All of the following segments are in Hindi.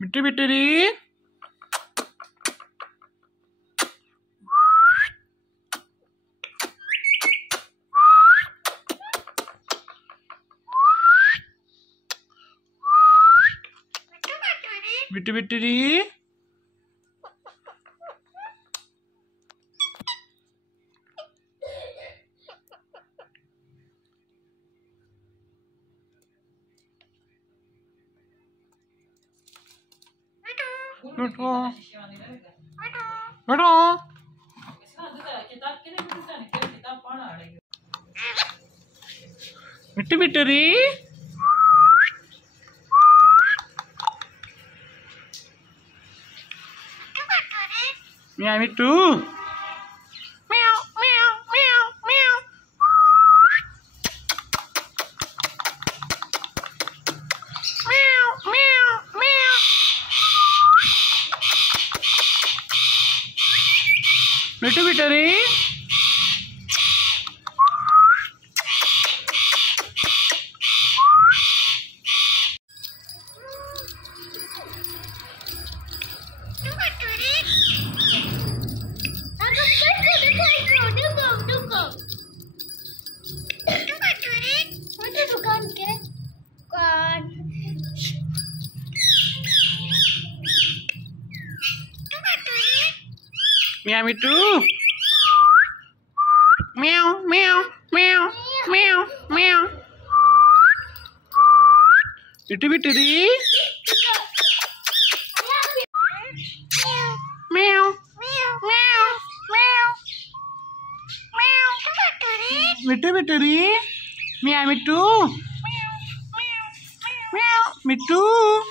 मिट्टी बिटरी मिट्टी बिटरी बैठो बैठो मिट्टी बिटरी मिट्टू म्याऊ म्याऊ म्याऊ म्याऊ म्याऊ म्याऊ म्याऊ मिट्टू बिटरी Meow me too. Meow meow meow meow meow. Bitty bitty. Meow meow meow meow meow. Bitty bitty. Meow me too. Meow me too.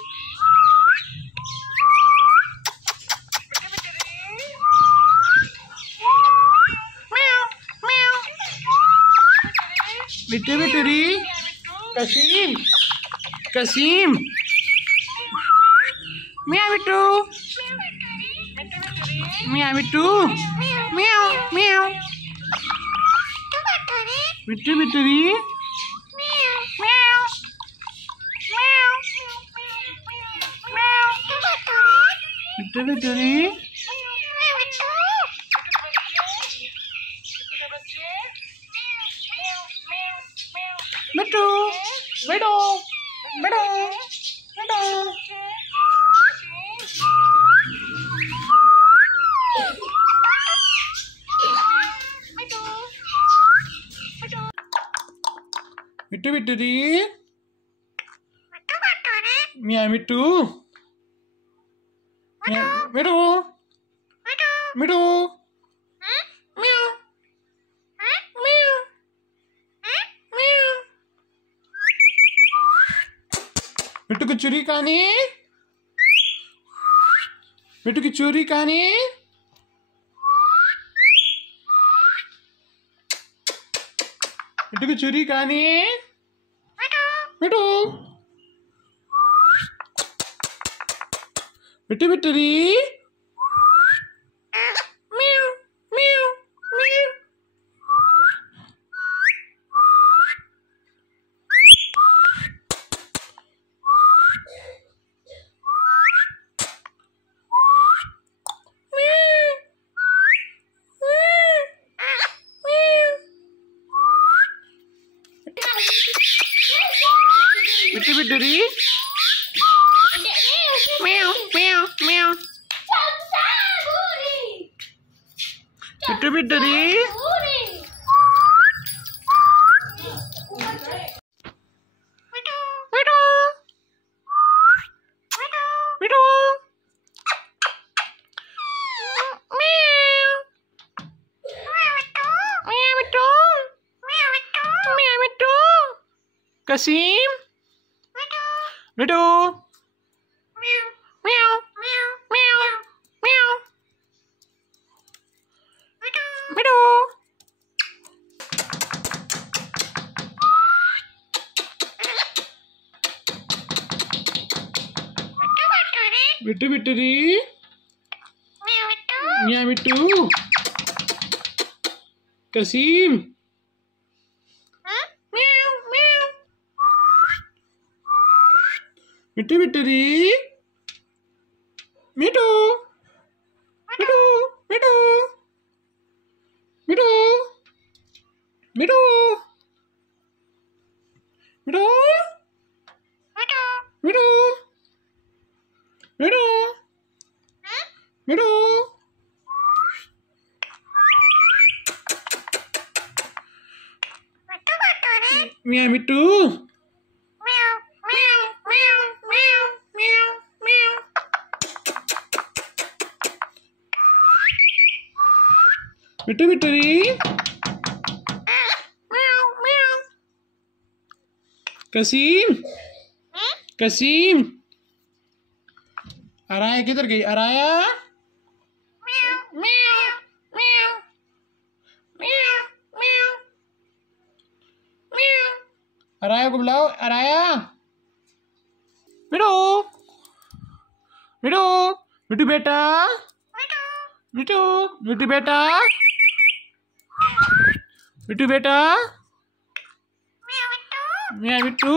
मिट्टी बिटरी कसीम कसीम मियाँ बिट्टू मियाँ बिट्टू म्याऊ म्याऊ मिट्टी बिटरी म्याऊ म्याऊ म्याऊ मिट्टी बिटरी मिट्टू बैठो बैठो बैठो मिट्टू बिटरी मियाँ मिट्टू बैठो बैठो मिट्टू की चोरी कहानी मिट्टू की चोरी कहानी मिट्टू की चोरी कहानी मिट्टू मिट्टी बिटरी म्याऊ म्याऊ म्याऊ मिट्टी बिटरी म्याऊ म्याऊ म्याऊ मिट्टी बिटरी कसीम मिट्टू म्याऊ म्याऊ म्याऊ म्याऊ मिट्टू मिट्टू बिटरी मियाँ मिट्टू कसीम मिट्टी बिटरी मिठू मिठू मिठू मिठू मिठू मिठू मिठू मिठू मिठू मिया मिठू मिठू मिठूरी कसीम कसीम अराया किधर गई अराया अराया को बुलाओ अराया मिठू मिठू मिठू बेटा मिठू मिठू बेटा मिठू बेटा मिया मिठू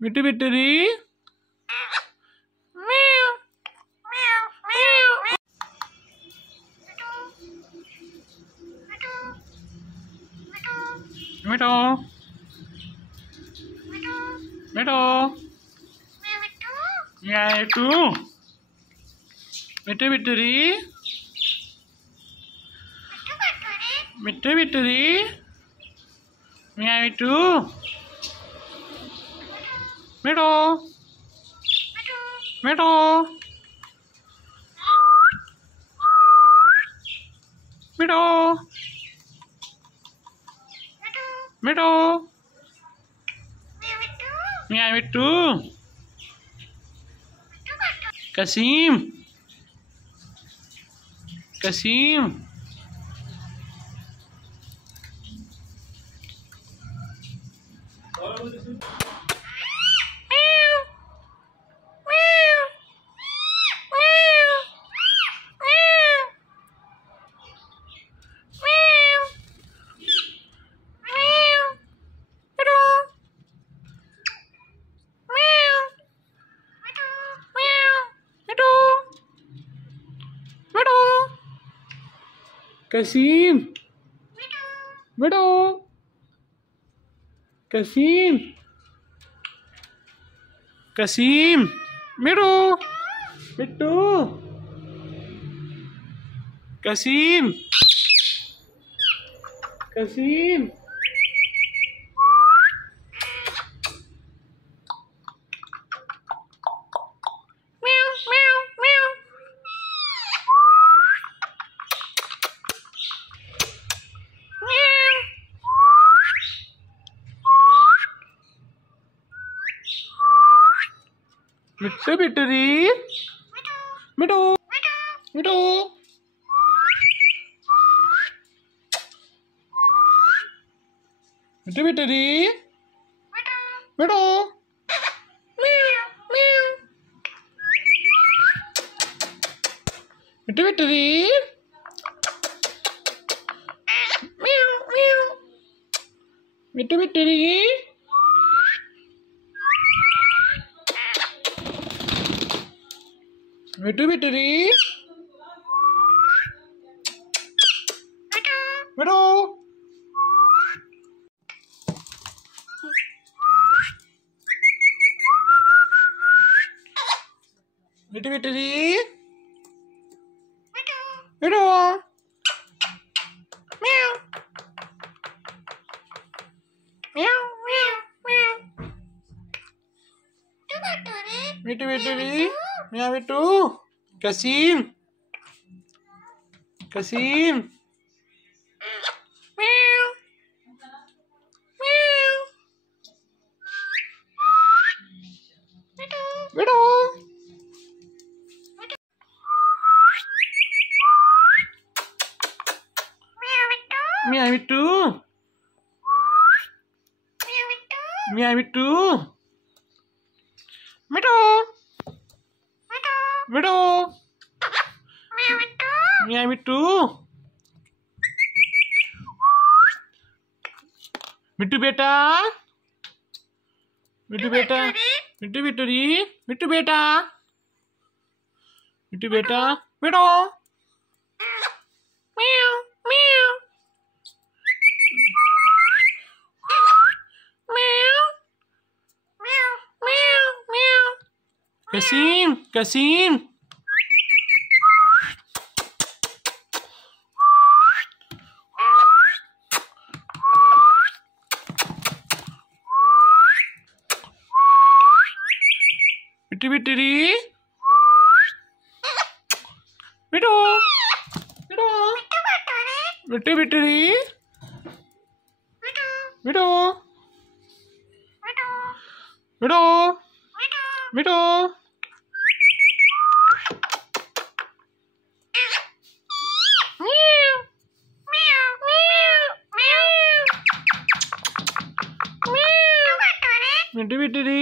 मिठू मिठूरी मिठू मिठू मिया मिठू मिठू मिठूरी मिठू मिठूरी मिया मिठू मिठू मिठू मिठू मिठू मिया मिठू कसीम कसीम कसीम मिठू कसीम कसीम मिठू मिठू कसीम कसीम मिठू मिठूरी मिठू मिठू मिठू मिठूरी मिठू मिठू मिठूरी मिठू मिठूरी मिठू मिठूरी मिठू मिठू मिठूरी मिठू मिठू मिठूरी मिया मिठू कसीम कसीम मिठू मिया मिठू मिया मिठू मिठू मिठू मिया मिठू मिठू बेटा मिट्टू बिट्टूरी मिट्टू बेटा मिट्टू बेटा बेटो म्याऊ म्याऊ म्याऊ म्याऊ म्याऊ म्याऊ कसीम कसीम मिट्टू बिट्टूरी बिटू बिटू मिट्टू बिट्टूरी बिटू बिटू बिटू मिट्टू बिट्टूरी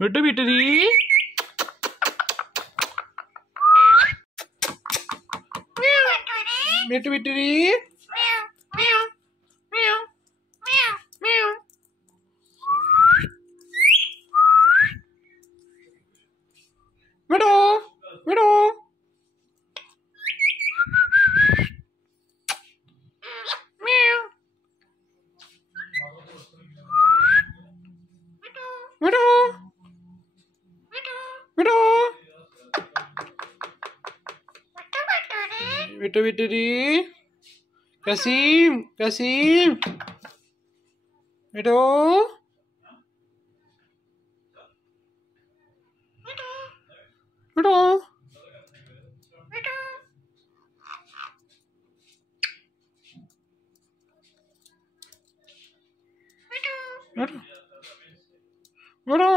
मिट्टू बिट्टूरी मिट्टू बिट्टूरी बिटू बिटू बिटू बिटू बिटू बिट्टूरी कसीम कसीम बिटू बिटू बिटू बिटू